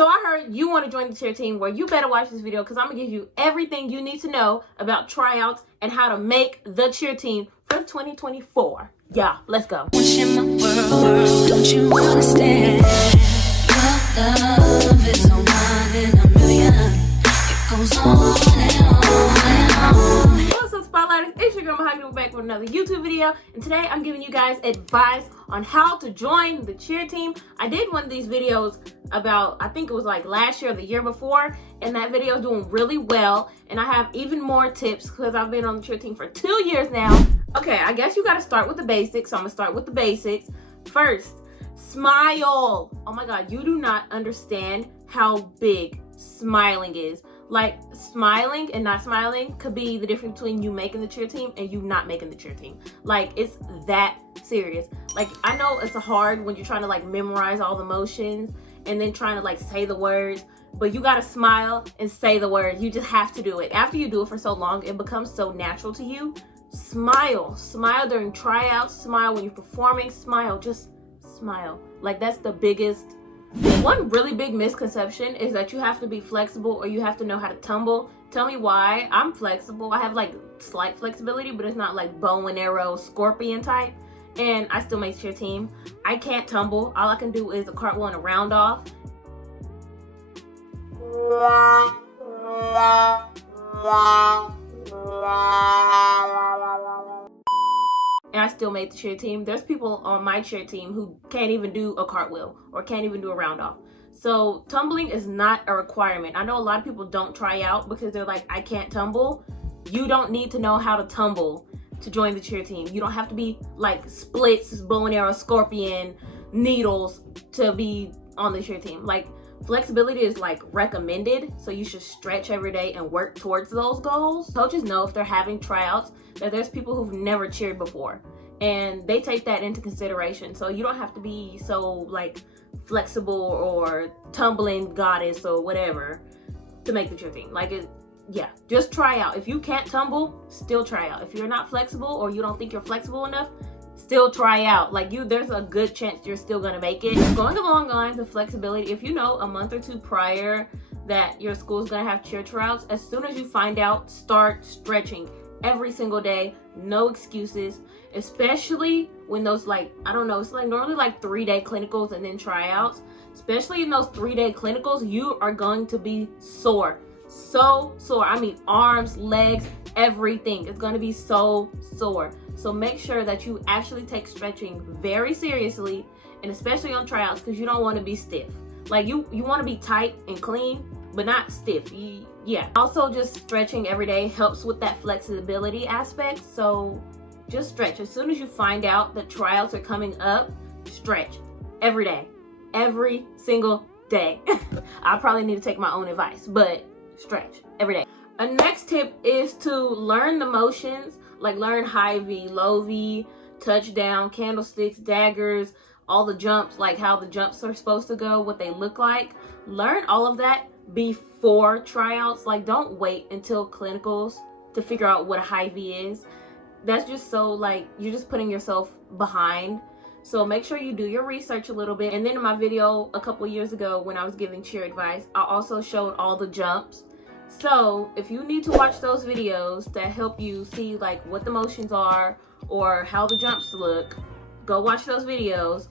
So I heard you want to join the cheer team. Well, you better watch this video because I'm going to give you everything you need to know about tryouts and how to make the cheer team for 2024. Yeah, let's go. In my world, don't you understand? Your love is a one in a million. It goes on and on and on. What's up, Spotlighters? It's your girl Mahogany. We're back with another YouTube video, and today I'm giving you guys advice on how to join the cheer team. I did one of these videos about, I think it was like last year or the year before, and that video is doing really well, and I have even more tips because I've been on the cheer team for 2 years now. Okay, I guess you got to start with the basics, so I'm gonna start with the basics. First, smile. Oh my god, you do not understand how big smiling is. Like, smiling and not smiling could be the difference between you making the cheer team and you not making the cheer team. Like, it's that serious. Like, I know it's hard when you're trying to like memorize all the motions and then trying to like say the words, but you gotta smile and say the words. You just have to do it. After you do it for so long, it becomes so natural to you. Smile. Smile during tryouts. Smile when you're performing. Smile. Just smile. Like, that's the biggest. One really big misconception is that you have to be flexible or you have to know how to tumble. Tell me why. I'm flexible. I have like slight flexibility, but it's not like bow and arrow scorpion type. And I still make cheer team. I can't tumble. All I can do is a cartwheel and a round off. And I still made the cheer team. There's people on my cheer team who can't even do a cartwheel or can't even do a round off. So tumbling is not a requirement. I know a lot of people don't try out because they're like, I can't tumble. You don't need to know how to tumble to join the cheer team. You don't have to be like splits, bow and arrow, scorpion, needles to be on the cheer team. Like, flexibility is like recommended, so you should stretch every day and work towards those goals. Coaches know if they're having tryouts that there's people who've never cheered before, and they take that into consideration. So you don't have to be so like flexible or tumbling goddess or whatever to make the cheer team. Like, yeah, just try out. If you can't tumble, still try out. If you're not flexible or you don't think you're flexible enough, still try out. Like, there's a good chance you're still gonna make it. Going along the lines of flexibility, if you know a month or two prior that your school's gonna have cheer tryouts, as soon as you find out, start stretching every single day. No excuses, especially when those, like, I don't know, it's like normally like 3-day clinicals and then tryouts. Especially in those 3-day clinicals, you are going to be sore. So sore. I mean, arms, legs, everything. It's going to be so sore. So make sure that you actually take stretching very seriously, and especially on tryouts, because you don't want to be stiff. Like, you want to be tight and clean, but not stiff. Yeah. Also, just stretching every day helps with that flexibility aspect. So just stretch. As soon as you find out that tryouts are coming up, stretch every day. Every single day. I probably need to take my own advice, but stretch every day. A next tip is to learn the motions, like learn high V, low V, touchdown, candlesticks, daggers, all the jumps, like how the jumps are supposed to go, what they look like. Learn all of that before tryouts. Like, don't wait until clinicals to figure out what a high V is. That's just so, like, you're just putting yourself behind. So make sure you do your research a little bit. And then in my video a couple years ago when I was giving cheer advice, I also showed all the jumps. So if you need to watch those videos that help you see like what the motions are or how the jumps look, go watch those videos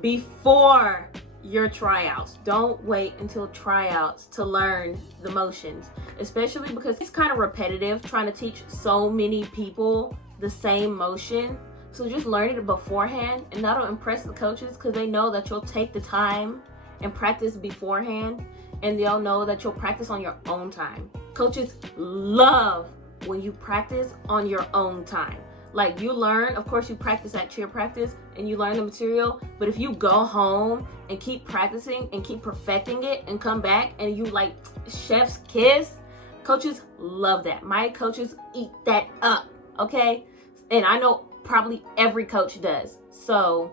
before your tryouts. Don't wait until tryouts to learn the motions, especially because it's kind of repetitive trying to teach so many people the same motion. So just learn it beforehand, and that'll impress the coaches because they know that you'll take the time and practice beforehand, and they'll know that you'll practice on your own time. Coaches love when you practice on your own time. Like, you learn, of course you practice at cheer practice and you learn the material, but if you go home and keep practicing and keep perfecting it and come back and you like chef's kiss, coaches love that. My coaches eat that up, okay? And I know probably every coach does. So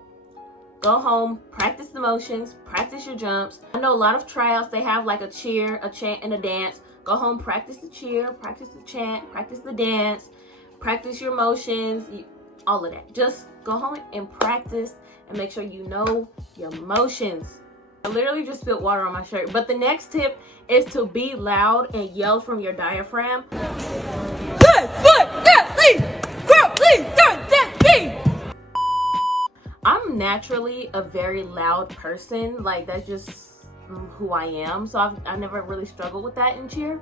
go home, practice the motions, practice your jumps. I know a lot of tryouts, they have like a cheer, a chant, and a dance. Go home, practice the cheer, practice the chant, practice the dance, practice your motions, all of that. Just go home and practice and make sure you know your motions. I literally just spilled water on my shirt. But the next tip is to be loud and yell from your diaphragm. I'm naturally a very loud person. Like, that's just who I am. So I never really struggled with that in cheer.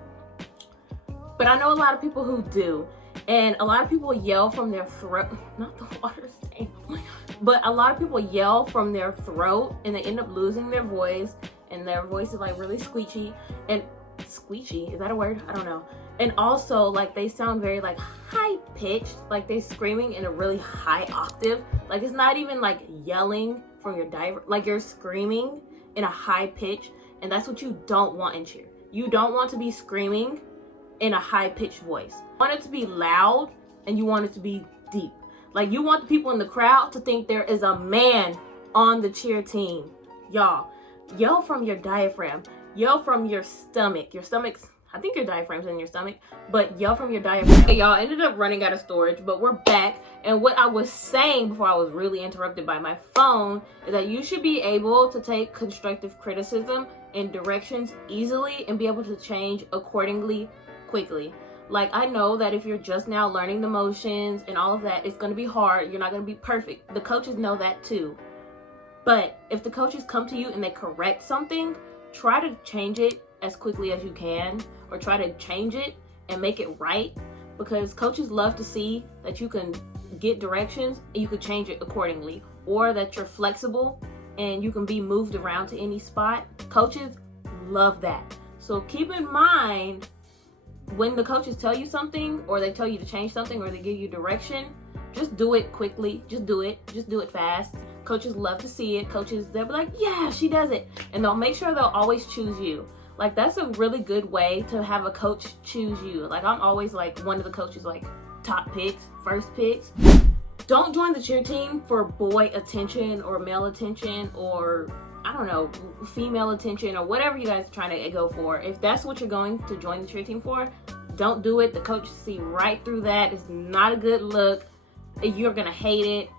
But I know a lot of people who do. And a lot of people yell from their throat. Not the water stain. But a lot of people yell from their throat and they end up losing their voice. And their voice is like really squeaky. And squeaky, is that a word? I don't know. And also, like, they sound very like high pitched. Like they're screaming in a really high octave. Like it's not even like yelling from your diaphragm. Like you're screaming in a high pitch. And that's what you don't want in cheer. You don't want to be screaming in a high-pitched voice. You want it to be loud and you want it to be deep. Like you want the people in the crowd to think there is a man on the cheer team. Y'all, yell from your diaphragm. Yell from your stomach. Your stomach's, I think your diaphragm's in your stomach, but yell from your diaphragm. Okay, y'all, ended up running out of storage, but we're back. And what I was saying before I was really interrupted by my phone is that you should be able to take constructive criticism and directions easily and be able to change accordingly quickly. Like, I know that if you're just now learning the motions and all of that, it's going to be hard. You're not going to be perfect. The coaches know that too. But if the coaches come to you and they correct something, try to change it as quickly as you can, or try to change it and make it right, because coaches love to see that you can get directions and you can change it accordingly, or that you're flexible and you can be moved around to any spot. Coaches love that. So keep in mind, when the coaches tell you something, or they tell you to change something, or they give you direction, just do it quickly. Just do it fast. Coaches love to see it. Coaches, they'll be like, yeah, she does it. And they'll make sure they'll always choose you. Like, that's a really good way to have a coach choose you. Like, I'm always like one of the coaches, like top picks, first picks. Don't join the cheer team for boy attention or male attention, or I don't know, female attention, or whatever you guys are trying to go for. If that's what you're going to join the cheer team for, don't do it. The coaches see right through that. It's not a good look. You're gonna hate it.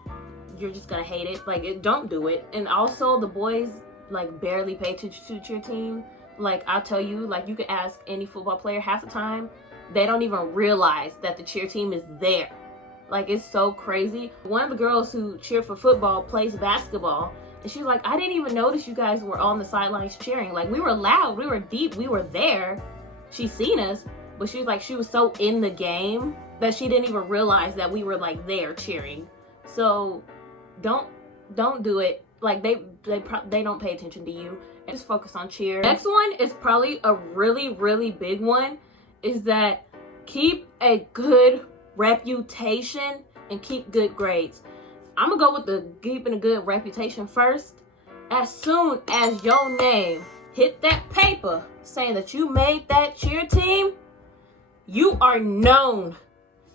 You're just gonna hate it. Like, don't do it. And also, the boys like barely pay attention to the cheer team. Like, I'll tell you, like, you can ask any football player, half the time they don't even realize that the cheer team is there. Like, it's so crazy. One of the girls who cheer for football plays basketball. And she's like, I didn't even notice you guys were on the sidelines cheering. Like, we were loud, we were deep, we were there. She seen us, but she was like, she was so in the game that she didn't even realize that we were like there cheering. So don't do it. Like, they don't pay attention to you. Just focus on cheer. Next one is probably a really, really big one, is that keep a good reputation and keep good grades. I'm gonna go with the keeping a good reputation first. As soon as your name hit that paper saying that you made that cheer team, you are known.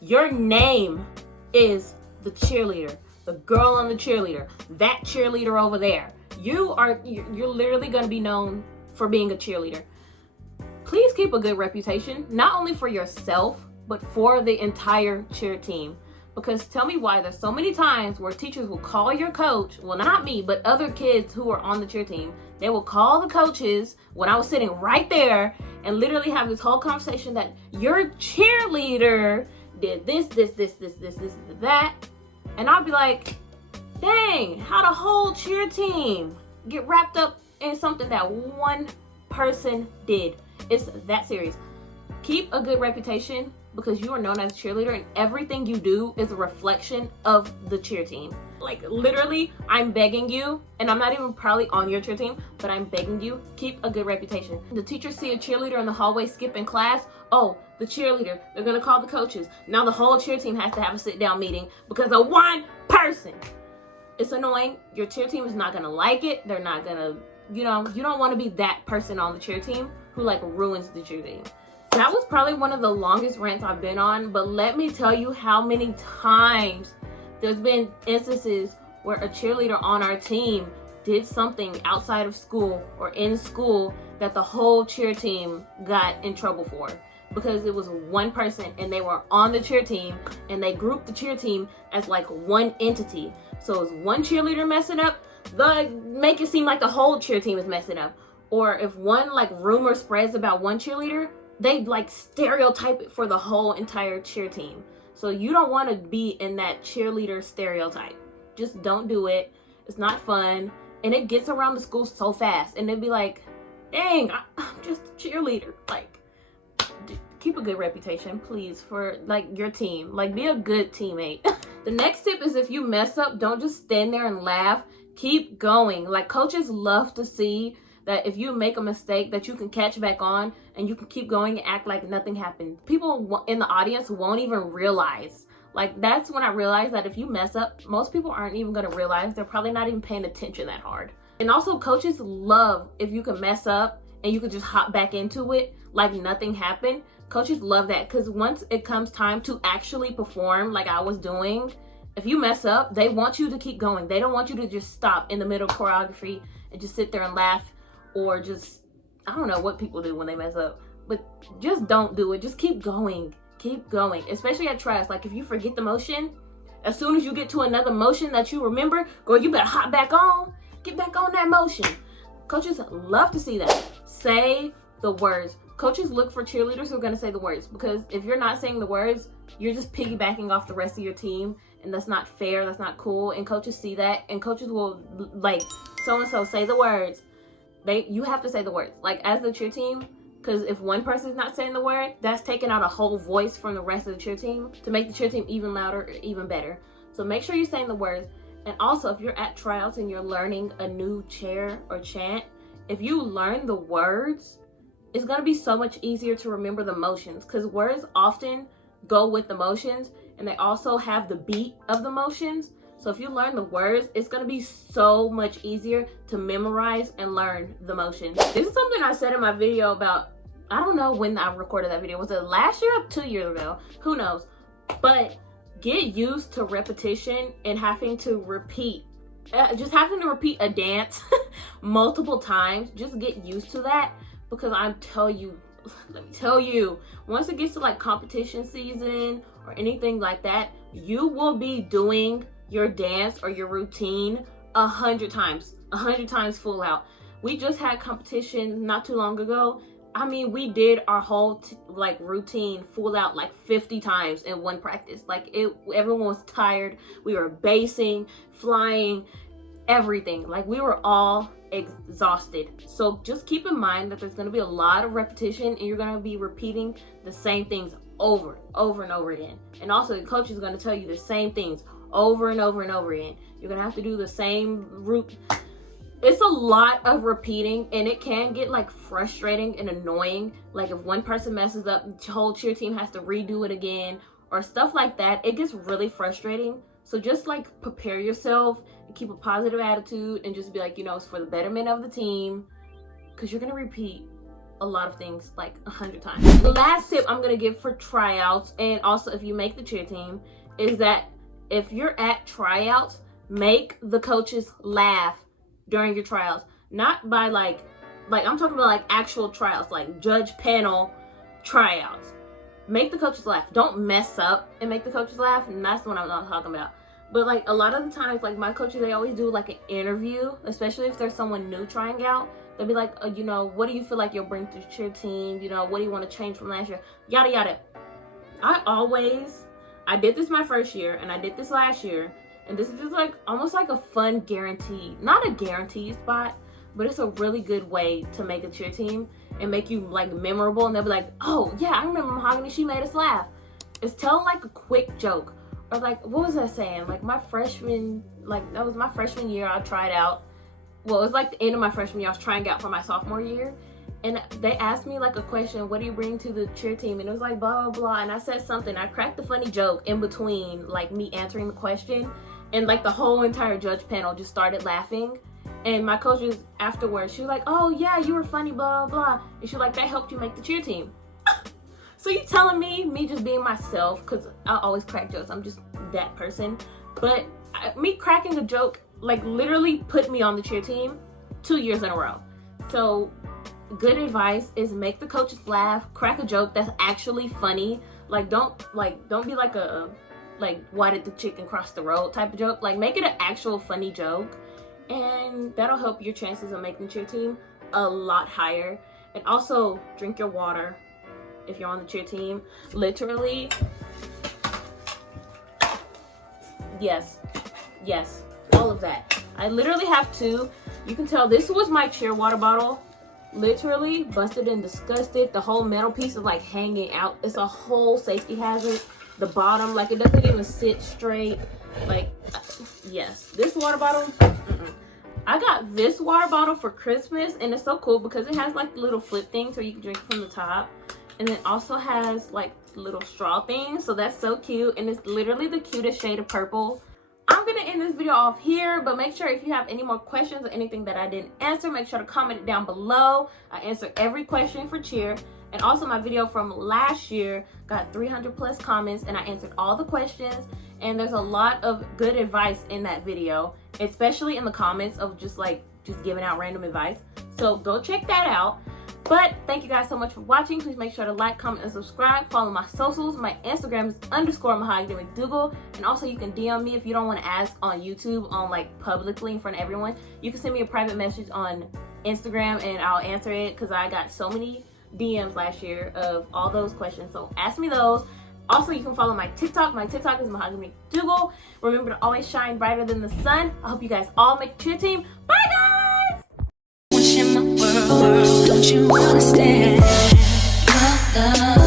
Your name is the cheerleader, the girl on the cheerleader, that cheerleader over there. You're literally gonna be known for being a cheerleader. Please keep a good reputation, not only for yourself, but for the entire cheer team. Because tell me why there's so many times where teachers will call your coach, well, not me, but other kids who are on the cheer team, they will call the coaches when I was sitting right there and literally have this whole conversation that your cheerleader did this, that. And I'll be like, dang, how the whole cheer team get wrapped up in something that one person did? It's that serious. Keep a good reputation, because you are known as a cheerleader and everything you do is a reflection of the cheer team. Like, literally, I'm begging you, and I'm not even probably on your cheer team, but I'm begging you, keep a good reputation. The teachers see a cheerleader in the hallway skipping class. Oh, the cheerleader, they're gonna call the coaches. Now the whole cheer team has to have a sit-down meeting because of one person. It's annoying. Your cheer team is not gonna like it. They're not gonna, you don't wanna be that person on the cheer team who like ruins the cheer team. That was probably one of the longest rants I've been on, but let me tell you how many times there's been instances where a cheerleader on our team did something outside of school or in school that the whole cheer team got in trouble for, because it was one person and they were on the cheer team and they grouped the cheer team as like one entity. So it's one cheerleader messing up, they'll make it seem like the whole cheer team is messing up. Or if one like rumor spreads about one cheerleader, they like stereotype it for the whole entire cheer team. So you don't want to be in that cheerleader stereotype. Just don't do it. It's not fun. And it gets around the school so fast. And they'd be like, dang, I'm just a cheerleader. Like, keep a good reputation, please, for like your team. Like, be a good teammate. The next tip is if you mess up, don't just stand there and laugh. Keep going. Like, coaches love to see that if you make a mistake that you can catch back on and you can keep going and act like nothing happened. People in the audience won't even realize. Like, that's when I realized that if you mess up, most people aren't even going to realize. They're probably not even paying attention that hard. And also, coaches love if you can mess up and you can just hop back into it like nothing happened. Coaches love that, because once it comes time to actually perform like I was doing, if you mess up, they want you to keep going. They don't want you to just stop in the middle of choreography and just sit there and laugh, or just, I don't know what people do when they mess up, but just don't do it. Just keep going. Keep going, especially at tryouts. Like, if you forget the motion, as soon as you get to another motion that you remember, girl, you better hop back on. Get back on that motion. Coaches love to see that. Say the words. Coaches look for cheerleaders who are going to say the words, because if you're not saying the words, you're just piggybacking off the rest of your team, and that's not fair. That's not cool. And coaches see that, and coaches will, like, so-and-so, say the words. You have to say the words. Like, as the cheer team, because if one person's not saying the word, that's taking out a whole voice from the rest of the cheer team to make the cheer team even louder or even better. So make sure you're saying the words. And also, if you're at tryouts and you're learning a new cheer or chant, if you learn the words, it's going to be so much easier to remember the motions, because words often go with the motions, and they also have the beat of the motions. So if you learn the words, it's going to be so much easier to memorize and learn the motions. This is something I said in my video about, I don't know when I recorded that video. Was it last year or 2 years ago? Who knows? But get used to repetition and having to repeat. Just having to repeat a dance multiple times. Just get used to that, because let me tell you, once it gets to like competition season or anything like that, you will be doing your dance or your routine 100 times full out. We just had competition not too long ago. I mean, we did our whole like routine full out like 50 times in one practice. Like, everyone was tired. We were basing, flying, everything. Like, we were all exhausted. So just keep in mind that there's going to be a lot of repetition, and you're going to be repeating the same things over and over again. And also, the coach is going to tell you the same things over and over and over again. You're going to have to do the same route. It's a lot of repeating, and it can get like frustrating and annoying. Like, if one person messes up, the whole cheer team has to redo it again or stuff like that. It gets really frustrating. So just like prepare yourself and keep a positive attitude, and just be like, you know, it's for the betterment of the team, because you're going to repeat a lot of things like 100 times. The last tip I'm going to give for tryouts, and also if you make the cheer team, is that if you're at tryouts, make the coaches laugh during your tryouts. Not by like I'm talking about like actual tryouts, like judge panel tryouts. Make the coaches laugh. Don't mess up and make the coaches laugh, and that's what I'm not talking about. But like a lot of the times, like my coaches, they always do like an interview, especially if there's someone new trying out. They'll be like, you know, what do you feel like you'll bring to your team? You know, what do you want to change from last year? Yada yada. I did this my first year, and I did this last year, and this is just like almost like a fun guarantee. Not a guarantee spot, but it's a really good way to make a cheer team and make you like memorable. And they'll be like, oh yeah, I remember Mahogany, she made us laugh. It's telling like a quick joke, or like, what was I saying? Like that was my freshman year. I tried out. Well, it was like the end of my freshman year. I was trying out for my sophomore year, and they asked me like a question, what do you bring to the cheer team? And it was like blah blah blah, and I said something. I cracked a funny joke in between like me answering the question, and like the whole entire judge panel just started laughing. And my coach was afterwards, she was like, oh yeah, you were funny, blah blah blah, and she was like, that helped you make the cheer team. So you telling me just being myself, because I always crack jokes, I'm just that person, but me cracking a joke like literally put me on the cheer team 2 years in a row. So good advice is make the coaches laugh, crack a joke that's actually funny. Like don't be like a why did the chicken cross the road type of joke. Like make it an actual funny joke, and that'll help your chances of making cheer team a lot higher. And also drink your water if you're on the cheer team. Literally, yes, all of that. I literally have two. You can tell this was my cheer water bottle. Literally busted and disgusted. The whole metal piece is like hanging out. It's a whole safety hazard. The bottom, like, it doesn't even sit straight. Like, yes, this water bottle, I got this water bottle for Christmas, and it's so cool because it has like little flip things where you can drink from the top, and it also has like little straw things, so that's so cute. And it's literally the cutest shade of purple. I'm gonna end this video off here, but make sure if you have any more questions or anything that I didn't answer, make sure to comment it down below. I answer every question for cheer. And also my video from last year got 300+ comments, and I answered all the questions. And there's a lot of good advice in that video, especially in the comments of just giving out random advice. So go check that out. But thank you guys so much for watching. Please make sure to like, comment, and subscribe. Follow my socials. My Instagram is _Mahogany McDougal. And also you can DM me if you don't want to ask on YouTube on like publicly in front of everyone. You can send me a private message on Instagram and I'll answer it, because I got so many DMs last year of all those questions. So ask me those. Also, you can follow my TikTok. My TikTok is Mahogany McDougal. Remember to always shine brighter than the sun. I hope you guys all make cheer team. Bye guys! Don't you understand? Your love